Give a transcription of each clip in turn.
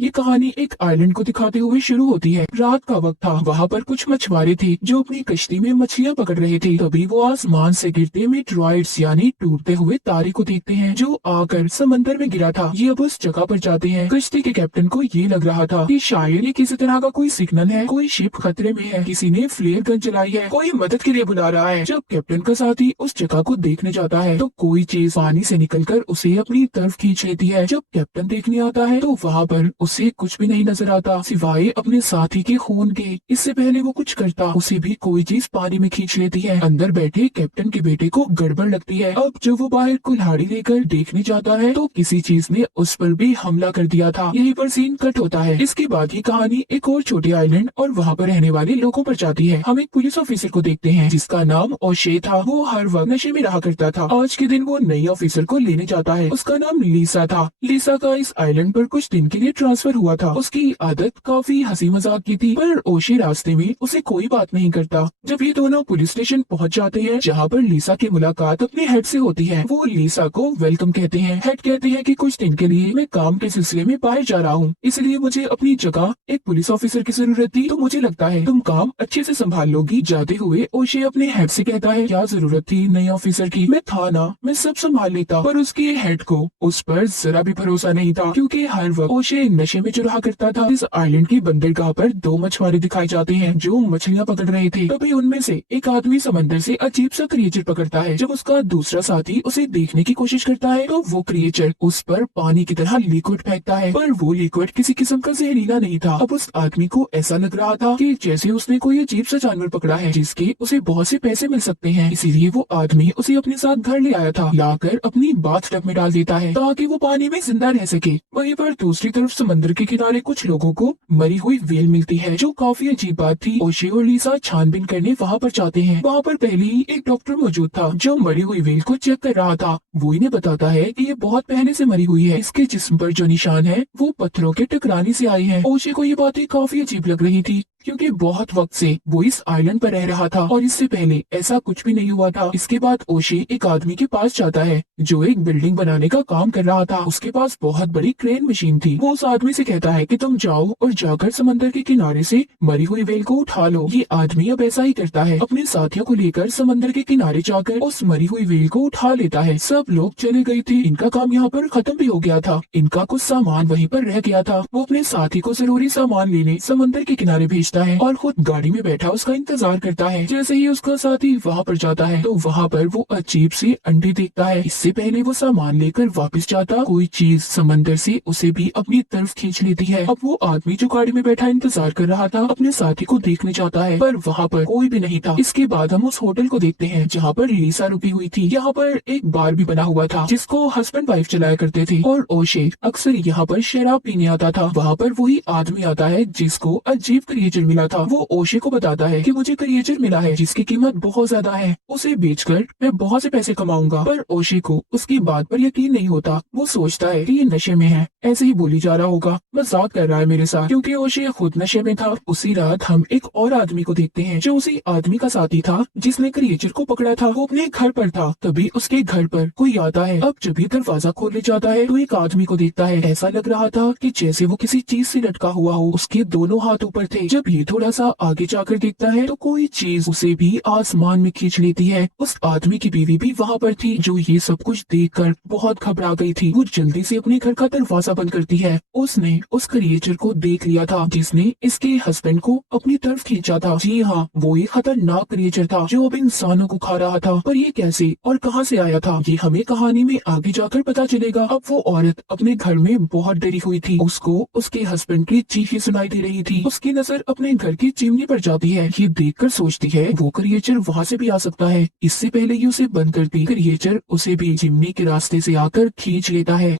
ये कहानी एक आइलैंड को दिखाते हुए शुरू होती है। रात का वक्त था। वहाँ पर कुछ मछुआरे थे जो अपनी कश्ती में मछलियाँ पकड़ रहे थे। तभी वो आसमान से गिरते मेटेरॉइड्स यानी टूटते हुए तारे को देखते हैं जो आकर समंदर में गिरा था। ये अब उस जगह पर जाते हैं। कश्ती के कैप्टन को ये लग रहा था कि शायद ये किसी तरह का कोई सिग्नल है, कोई शिप खतरे में है, किसी ने फ्लेयर गन चलाई है, कोई मदद के लिए बुला रहा है। जब कैप्टन का साथी उस जगह को देखने जाता है तो कोई चीज पानी से निकलकर उसे अपनी तरफ खींच लेती है। जब कैप्टन देखने आता है तो वहाँ पर उसे कुछ भी नहीं नजर आता सिवाय अपने साथी के खून के। इससे पहले वो कुछ करता उसे भी कोई चीज पानी में खींच लेती है। अंदर बैठे कैप्टन के बेटे को गड़बड़ लगती है। अब जब वो बाहर कुल्हाड़ी लेकर देखने जाता है तो किसी चीज ने उस पर भी हमला कर दिया था। यहीं पर सीन कट होता है। इसके बाद ये कहानी एक और छोटे आइलैंड और वहाँ पर रहने वाले लोगों पर जाती है। हम एक पुलिस ऑफिसर को देखते हैं जिसका नाम ओशे था। वो हर वक्त नशे में रहा करता था। आज के दिन वो नई ऑफिसर को लेने जाता है। उसका नाम लीसा था। लीसा का इस आइलैंड पर कुछ दिन के लिए ट्रांसफर हुआ था। उसकी आदत काफी हंसी मजाक की थी पर ओशे रास्ते में उसे कोई बात नहीं करता। जब ये दोनों पुलिस स्टेशन पहुंच जाते हैं जहाँ पर लीसा की मुलाकात अपने हेड से होती है, वो लीसा को वेलकम कहते हैं। हेड कहते हैं कि कुछ दिन के लिए मैं काम के सिलसिले में बाहर जा रहा हूँ, इसलिए मुझे अपनी जगह एक पुलिस ऑफिसर की जरूरत थी, तो मुझे लगता है तुम काम अच्छे से संभाल लोगी। जाते हुए ओशे अपने हेड से कहता है क्या जरूरत थी नई ऑफिसर की, मैं था ना, मैं सब संभाल लेता। पर उसके हेड को उस पर जरा भी भरोसा नहीं था क्योंकि हर वक्त ओशे नशे में जो रहा करता था। इस आइलैंड की बंदरगाह पर दो मछुआरे दिखाए जाते हैं जो मछलियां पकड़ रहे थे। तभी उनमें से एक आदमी समंदर से अजीब सा क्रिएचर पकड़ता है। जब उसका दूसरा साथी उसे देखने की कोशिश करता है तो वो क्रिएचर उस पर पानी की तरह लिक्विड फेंकता है, पर वो लिक्विड किसी किस्म का जहरीला नहीं था। अब उस आदमी को ऐसा लग रहा था कि जैसे उसने कोई अजीब सा जानवर पकड़ा है जिसके उसे बहुत से पैसे मिल सकते हैं। इसीलिए वो आदमी उसे अपने साथ घर ले आया था, लाकर अपनी बाथटब में डाल देता है ताकि वो पानी में जिंदा रह सके। वहीं पर दूसरी तरफ समंदर के किनारे कुछ लोगों को मरी हुई व्हेल मिलती है जो काफी अजीब बात थी। ओशे और लीसा छानबीन करने वहाँ पर जाते हैं। वहाँ पर पहले ही एक डॉक्टर मौजूद था जो मरी हुई व्हेल को चेक कर रहा था। वो इन्हें बताता है कि ये बहुत पहले से मरी हुई है, इसके जिस्म पर जो निशान है वो पत्थरों के टकराने से आई है। ओशे को ये बातें काफी अजीब लग रही थी क्योंकि बहुत वक्त से वो इस आइलैंड पर रह रहा था और इससे पहले ऐसा कुछ भी नहीं हुआ था। इसके बाद ओशे एक आदमी के पास जाता है जो एक बिल्डिंग बनाने का काम कर रहा था। उसके पास बहुत बड़ी क्रेन मशीन थी। वो उस आदमी से कहता है कि तुम जाओ और जाकर समंदर के किनारे से मरी हुई व्हेल को उठा लो। ये आदमी अब ऐसा ही करता है, अपने साथियों को लेकर समंदर के किनारे जाकर उस मरी हुई व्हेल को उठा लेता है। सब लोग चले गए थे, इनका काम यहाँ पर खत्म भी हो गया था। इनका कुछ सामान वहीं पर रह गया था। वो अपने साथी को जरूरी सामान लेने समंदर के किनारे भेजता है और खुद गाड़ी में बैठा उसका इंतजार करता है। जैसे ही उसका साथी वहाँ पर जाता है तो वहाँ पर वो अजीब से अंडे देखता है। इससे पहले वो सामान लेकर वापस जाता, कोई चीज समंदर से उसे भी अपनी तरफ खींच लेती है। अब वो आदमी जो गाड़ी में बैठा इंतजार कर रहा था अपने साथी को देखने जाता है पर वहाँ पर कोई भी नहीं था। इसके बाद हम उस होटल को देखते हैं जहाँ पर लीसा रुकी हुई थी। यहाँ पर एक बार भी बना हुआ था जिसको हस्बैंड वाइफ चलाया करते थे और ओशे अक्सर यहाँ पर शराब पीने आता था। वहाँ पर वही आदमी आता है जिसको अजीब क्रिएचर मिला था। वो ओशे को बताता है कि मुझे क्रिएचर मिला है जिसकी कीमत बहुत ज्यादा है, उसे बेचकर मैं बहुत से पैसे कमाऊंगा। पर ओशे को उसकी बात पर यकीन नहीं होता। वो सोचता है कि ये नशे में है, ऐसे ही बोली जा रहा होगा, मजाक कर रहा है मेरे साथ, क्योंकि ओशे खुद नशे में था। उसी रात हम एक और आदमी को देखते हैं जो उसी आदमी का साथी था जिसने क्रिएचर को पकड़ा था। वो अपने घर पर था, तभी उसके घर पर कोई आता है। अब जब भी दरवाजा खोलने जाता है तो एक आदमी को देखता है। ऐसा लग रहा था कि जैसे वो किसी चीज से लटका हुआ हो। उसके दोनों हाथ ऊपर थे। जब ये थोड़ा सा आगे जाकर देखता है तो कोई चीज उसे भी आसमान में खींच लेती है। उस आदमी की बीवी भी वहाँ पर थी जो ये सब कुछ देखकर बहुत घबरा गई थी। वो जल्दी से अपने घर का दरवाजा बंद करती है। उसने उस क्रिएचर को देख लिया था जिसने इसके हस्बैंड को अपनी तरफ खींचा था। जी हाँ, वो एक खतरनाक क्रिएचर था जो अब इंसानों को खा रहा था। पर ये कैसे और कहाँ से आया था ये हमें कहानी में आगे जाकर पता चलेगा। अब वो औरत अपने घर में बहुत डरी हुई थी। उसको उसके हस्बैंड की चीखें सुनाई दे रही थी। उसकी नजर अपने घर की चिमनी पर जाती है। ये देखकर सोचती है वो क्रिएचर वहाँ से भी आ सकता है। इससे पहले ही उसे बंद करती, क्रिएचर उसे भी चिमनी के रास्ते से आकर खींच लेता है।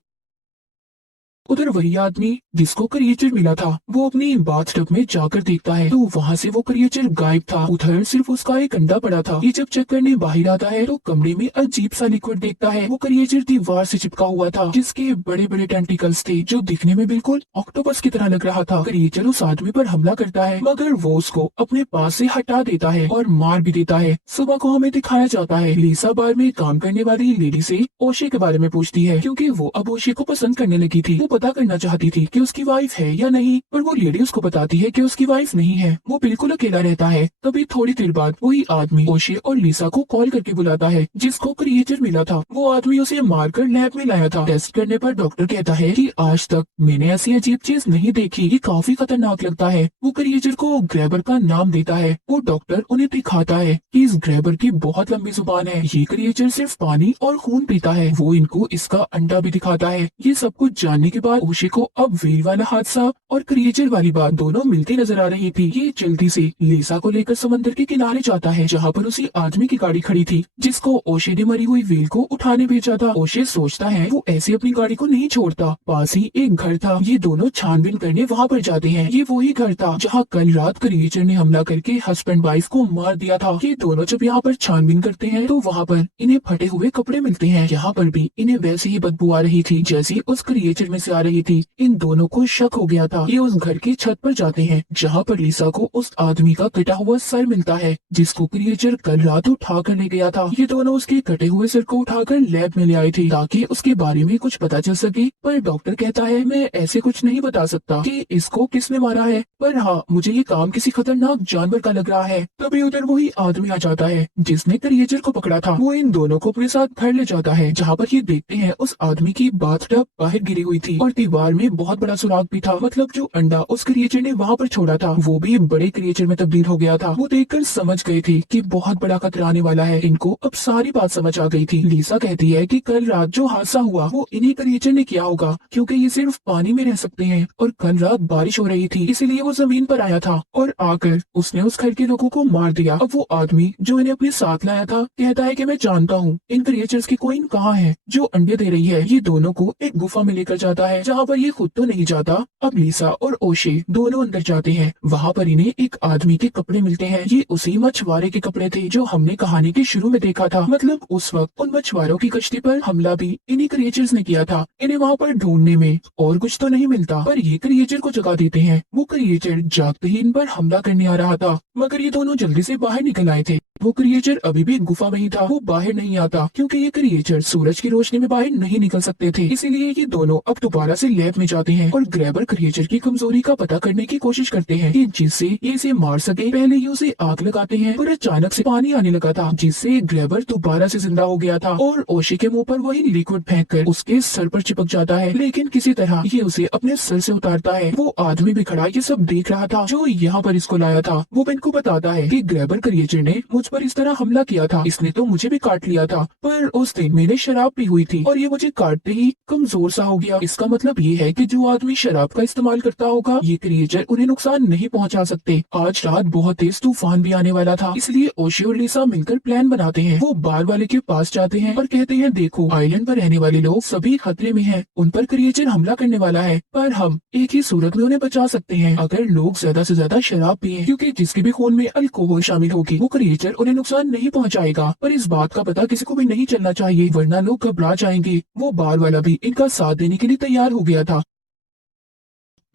उधर वही आदमी जिसको क्रिएचर मिला था वो अपनी बाथटब में जाकर देखता है तो वहाँ से वो क्रिएचर गायब था। उधर सिर्फ उसका एक अंडा पड़ा था। ये जब चेक करने बाहर आता है तो कमरे में अजीब सा लिक्विड देखता है। वो क्रिएचर दीवार से चिपका हुआ था जिसके बड़े बड़े टेंटिकल्स थे जो दिखने में बिल्कुल ऑक्टोपस की तरह लग रहा था। क्रिएचर उस आदमी पर हमला करता है मगर वो उसको अपने पास से हटा देता है और मार भी देता है। सुबह को हमें दिखाया जाता है लीसा बार में काम करने वाली लेडी से ओशे के बारे में पूछती है क्योंकि वो अब ओशे को पसंद करने लगी थी। वो पता करना चाहती थी कि उसकी वाइफ है या नहीं, पर वो लेडी उसको बताती है कि उसकी वाइफ नहीं है, वो बिल्कुल अकेला रहता है। तभी थोड़ी देर बाद वही आदमी ओशे और लिसा को कॉल करके बुलाता है जिसको क्रिएचर मिला था। वो आदमी उसे मारकर लैब में लाया था। टेस्ट करने पर डॉक्टर कहता है कि आज तक मैंने ऐसी अजीब चीज नहीं देखी, ये काफी खतरनाक लगता है। वो क्रिएचर को ग्रैबर का नाम देता है। वो डॉक्टर उन्हें दिखाता है कि इस ग्रैबर की बहुत लंबी जुबान है, ये क्रिएचर सिर्फ पानी और खून पीता है। वो इनको इसका अंडा भी दिखाता है। ये सब कुछ जानने के बाद ओशे को अब व्हेल वाला हादसा और क्रिएचर वाली बात दोनों मिलती नजर आ रही थी। ये जल्दी से लिसा को लेकर समंदर के किनारे जाता है जहाँ पर उसी आदमी की गाड़ी खड़ी थी जिसको ओशे ने मरी हुई व्हेल को उठाने भेजा था। ओशे सोचता है वो ऐसे अपनी गाड़ी को नहीं छोड़ता। पास ही एक घर था। ये दोनों छानबीन करने वहाँ पर जाते हैं। ये वही घर था जहाँ कल रात क्रिएचर ने हमला करके हस्बैंड वाइफ को मार दिया था। ये दोनों जब यहाँ पर छानबीन करते हैं तो वहाँ पर इन्हें फटे हुए कपड़े मिलते हैं। यहाँ पर भी इन्हें वैसे ही बदबू आ रही थी जैसी उस क्रिएचर में से आ रही थी। इन दोनों को शक हो गया था। ये उस घर की छत पर जाते हैं जहाँ पर लिसा को उस आदमी का कटा हुआ सर मिलता है जिसको क्रिएचर कल रात उठा कर ले गया था। ये दोनों उसके कटे हुए सर को उठाकर लैब में ले आए थे ताकि उसके बारे में कुछ पता चल सके, पर डॉक्टर कहता है मैं ऐसे कुछ नहीं बता सकता कि इसको किसने मारा है, पर हाँ मुझे ये काम किसी खतरनाक जानवर का लग रहा है। तभी उधर वही आदमी आ जाता है जिसने क्रिएचर को पकड़ा था। वो इन दोनों को अपने साथ घर ले जाता है जहाँ पर ये देखते हैं उस आदमी की बाथटब बाहर गिरी हुई थी और दीवार में बहुत बड़ा सुराग भी था। मतलब जो अंडा उस क्रिएचर ने वहाँ पर छोड़ा था वो भी बड़े क्रिएचर में तब्दील हो गया था। वो देखकर समझ गए थे कि बहुत बड़ा खतरा आने वाला है। इनको अब सारी बात समझ आ गई थी। लिसा कहती है कि कल रात जो हादसा हुआ वो इन्हीं क्रिएचर ने किया होगा क्योंकि ये सिर्फ पानी में रह सकते हैं और कल रात बारिश हो रही थी इसीलिए वो जमीन पर आया था और आकर उसने उस घर के लोगों को मार दिया। अब वो आदमी जो इन्हें अपने साथ लाया था कहता है कि मैं जानता हूँ इन क्रिएचर्स की क्वीन कहाँ है जो अंडे दे रही है। ये दोनों को एक गुफा में लेकर जाता है जहाँ पर ये खुद तो नहीं जाता। अब लिसा और ओशे दोनों अंदर जाते हैं। वहाँ पर इन्हें एक आदमी के कपड़े मिलते हैं। ये उसी मछुआरे के कपड़े थे जो हमने कहानी के शुरू में देखा था। मतलब उस वक्त उन मछुआरों की कश्ती पर हमला भी इन्हीं क्रिएचर्स ने किया था। इन्हें वहाँ पर ढूंढने में और कुछ तो नहीं मिलता पर ये क्रिएचर को जगा देते हैं। वो क्रिएचर जागते ही इन पर हमला करने आ रहा था मगर ये दोनों जल्दी से बाहर निकल आए थे। वो क्रिएचर अभी भी गुफा में ही था। वो बाहर नहीं आता क्योंकि ये क्रिएचर सूरज की रोशनी में बाहर नहीं निकल सकते थे। इसीलिए ये दोनों अब दोबारा से लैब में जाते हैं और ग्रैबर क्रिएचर की कमजोरी का पता करने की कोशिश करते हैं कि जिससे ये इसे मार सके। पहले ये उसे आग लगाते हैं पर अचानक से पानी आने लगा था जिससे ग्रैबर दोबारा से जिंदा हो गया था और ओशे के मुंह पर वही लिक्विड फेंक कर उसके सर पर चिपक जाता है। लेकिन किसी तरह ये उसे अपने सर से उतारता है। वो आदमी भी खड़ा ये सब देख रहा था जो यहाँ पर इसको लाया था। वो बेन को बताता है कि ग्रैबर क्रिएचर ने मुझ पर इस तरह हमला किया था। इसने तो मुझे भी काट लिया था पर उस दिन मैंने शराब पी हुई थी और ये मुझे काटते ही कमजोर सा हो गया। इसका मतलब ये है कि जो आदमी शराब का इस्तेमाल करता होगा ये क्रिएचर उन्हें नुकसान नहीं पहुंचा सकते। आज रात बहुत तेज तूफान भी आने वाला था इसलिए ओशे और लिसा मिलकर प्लान बनाते हैं। वो बार वाले के पास जाते हैं और कहते हैं देखो आइलैंड पर रहने वाले लोग सभी खतरे में हैं। उन पर क्रिएचर हमला करने वाला है पर हम एक ही सूरत में उन्हें बचा सकते हैं अगर लोग ज्यादा से ज्यादा शराब पिए क्योंकि जिसके भी खून में अल्कोहल शामिल होगी वो क्रिएचर उन्हें नुकसान नहीं पहुंचाएगा। पर इस बात का पता किसी को भी नहीं चलना चाहिए वरना लोग घबरा जाएंगे। वो बार वाला भी इनका साथ देने के लिए तैयार हो गया था।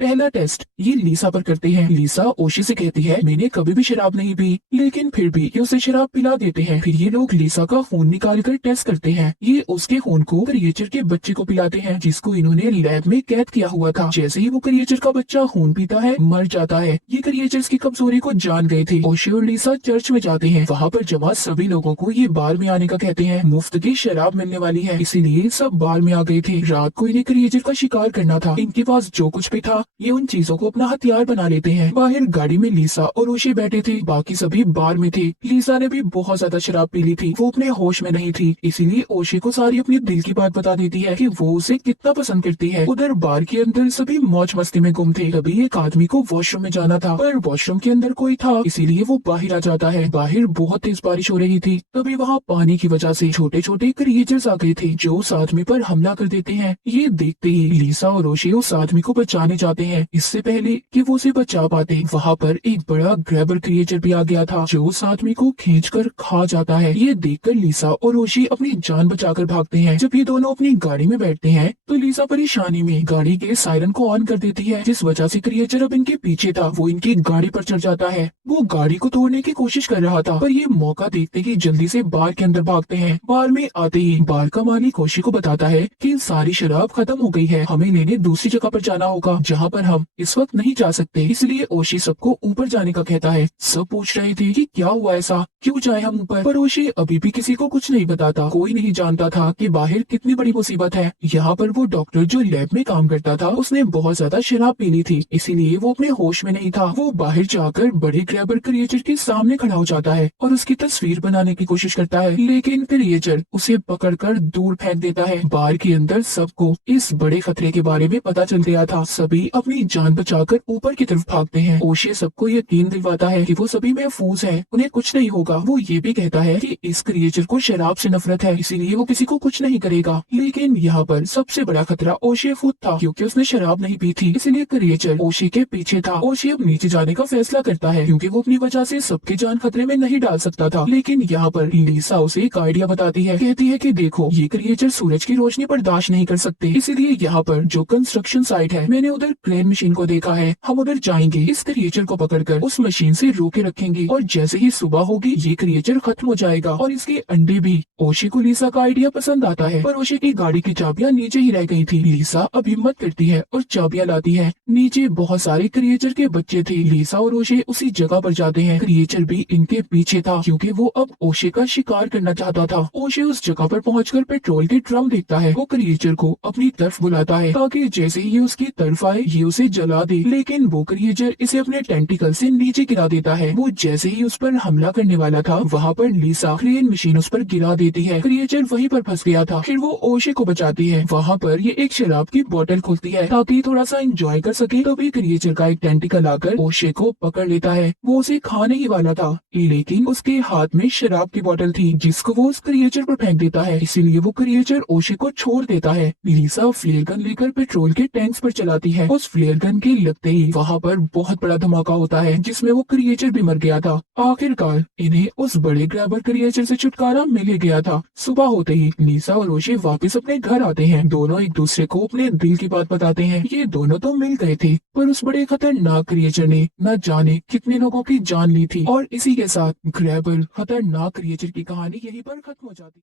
पहला टेस्ट ये लिसा पर करते हैं। लिसा ओशे से कहती है मैंने कभी भी शराब नहीं पी लेकिन फिर भी ये उसे शराब पिला देते हैं। फिर ये लोग लिसा का खून निकाल कर टेस्ट करते हैं। ये उसके खून को क्रिएचर के बच्चे को पिलाते हैं जिसको इन्होंने लैब में कैद किया हुआ था। जैसे ही वो क्रिएचर का बच्चा खून पीता है मर जाता है। ये क्रिएचर्स की कमजोरी को जान गए थे। ओशे और लिसा चर्च में जाते हैं। वहाँ पर जमा सभी लोगों को ये बार में आने का कहते हैं। मुफ्त की शराब मिलने वाली है इसीलिए सब बार में आ गए थे। रात को इन्हें क्रिएचर का शिकार करना था। इनके पास जो कुछ भी था ये उन चीजों को अपना हथियार बना लेते हैं। बाहर गाड़ी में लिसा और ओशे बैठे थे। बाकी सभी बार में थे। लिसा ने भी बहुत ज्यादा शराब पी ली थी। वो अपने होश में नहीं थी इसीलिए ओशे को सारी अपनी दिल की बात बता देती है कि वो उसे कितना पसंद करती है। उधर बार के अंदर सभी मौज मस्ती में गुम थे। तभी एक आदमी को वॉशरूम में जाना था पर वॉशरूम के अंदर कोई था इसीलिए वो बाहर आ जाता है। बाहर बहुत तेज बारिश हो रही थी। तभी वहाँ पानी की वजह से छोटे छोटे क्रिएचर्स आ गए थे जो उस आदमी पर हमला कर देते हैं। ये देखते ही लिसा और ओशे उस आदमी को बचाने जाते जाते हैं। इससे पहले कि वो उसे बचा पाते, वहाँ पर एक बड़ा ग्रैबर क्रिएचर भी आ गया था जो उस आदमी को खींचकर खा जाता है। ये देखकर लिसा और रोशी अपनी जान बचाकर भागते हैं। जब ये दोनों अपनी गाड़ी में बैठते हैं तो लिसा परेशानी में गाड़ी के सायरन को ऑन कर देती है, जिस वजह से क्रिएचर अब इनके पीछे था वो इनकी गाड़ी पर चढ़ जाता है। वो गाड़ी को तोड़ने की कोशिश कर रहा था, पर ये मौका देखते ही जल्दी से बार के अंदर भागते हैं। बार में आते ही बार का मालिक ओशी को बताता है कि सारी शराब खत्म हो गई है, हमें लेने दूसरी जगह पर जाना होगा जहाँ पर हम इस वक्त नहीं जा सकते। इसलिए ओशी सबको ऊपर जाने का कहता है। सब पूछ रहे थे कि क्या हुआ, ऐसा क्यों जाए हम ऊपर, पर ओशी अभी भी किसी को कुछ नहीं बताता। कोई नहीं जानता था कि बाहर कितनी बड़ी मुसीबत है। यहाँ पर वो डॉक्टर जो लैब में काम करता था उसने बहुत ज्यादा शराब पी ली थी, इसीलिए वो अपने होश में नहीं था। वो बाहर जाकर बड़े ग्रैबर क्रिएचर के सामने खड़ा हो जाता है और उसकी तस्वीर बनाने की कोशिश करता है, लेकिन क्रिएचर उसे पकड़कर दूर फेंक देता है। बार के अंदर सबको इस बड़े खतरे के बारे में पता चल गया था। सभी अपनी जान बचाकर ऊपर की तरफ भागते हैं। ओशी सबको यकीन दिलवाता है कि वो सभी महफूज हैं, उन्हें कुछ नहीं होगा। वो ये भी कहता है कि इस क्रिएचर को शराब से नफरत है, इसीलिए वो किसी को कुछ नहीं करेगा। लेकिन यहाँ पर सबसे बड़ा खतरा ओशी खुद था, क्योंकि उसने शराब नहीं पी थी, इसलिए क्रिएचर ओशी के पीछे था। ओशी अब नीचे जाने का फैसला करता है, क्योंकि वो अपनी वजह से सबकी जान खतरे में नहीं डाल सकता था। लेकिन यहाँ पर लिसा उसे एक आइडिया बताती है। कहती है कि देखो, ये क्रिएचर सूरज की रोशनी बर्दाश्त नहीं कर सकते, इसीलिए यहाँ पर जो कंस्ट्रक्शन साइट है मैंने उधर क्रेन मशीन को देखा है, हम उधर जाएंगे, इस क्रिएचर को पकड़कर उस मशीन से रोके रखेंगे और जैसे ही सुबह होगी ये क्रिएचर खत्म हो जाएगा और इसके अंडे भी। ओशी को लिसा का आइडिया पसंद आता है, पर ओशी की गाड़ी की चाबियां नीचे ही रह गई थी। लिसा अब हिम्मत करती है और चाबियां लाती है। नीचे बहुत सारे क्रिएचर के बच्चे थे। लिसा और ओशी उसी जगह पर जाते हैं। क्रिएचर भी इनके पीछे था, क्योंकि वो अब ओशी का शिकार करना चाहता था। ओशी उस जगह पर पहुंचकर पेट्रोल के ड्रम देखता है। वो क्रिएचर को अपनी तरफ बुलाता है ताकि जैसे ही ये उसकी तरफ आए ये उसे जला दे, लेकिन वो क्रिएचर इसे अपने टेंटिकल से नीचे गिरा देता है। वो जैसे ही उस पर हमला करने वाला था वहाँ पर लिसा क्रेन मशीन उस पर गिरा देती है। क्रिएचर वहीं पर फंस गया था। फिर वो ओशी को बचाती है। वहाँ पर ये एक शराब की बोतल खोलती है ताकि थोड़ा सा एंजॉय कर सके। तभी क्रिएचर का एक टेंटिकल आकर ओशी को पकड़ लेता है। वो उसे खाने ही वाला था, लेकिन उसके हाथ में शराब की बोतल थी जिसको वो उस क्रिएचर पर फेंक देता है। इसीलिए वो क्रिएचर ओशी को छोड़ देता है। लिसा फ्लेयर गन लेकर पेट्रोल के टैंक्स पर चलाती है। उस फ्लेयर गन के लगते ही वहाँ पर बहुत बड़ा धमाका होता है, जिसमें वो क्रिएचर भी मर गया था। आखिरकार इन्हें उस बड़े ग्रैबर क्रिएचर से छुटकारा मिल ही गया था। सुबह होते ही लिसा और ओशी वापस अपने घर आते हैं। दोनों एक दूसरे को अपने दिल की बात बताते हैं। ये दोनों तो मिल गए थे, पर उस बड़े खतरनाक क्रिएचर ने न जाने कितने लोगों की जान ली थी। और इसी के साथ ग्रैबर खतरनाक क्रिएचर की कहानी यहीं पर खत्म हो जाती है।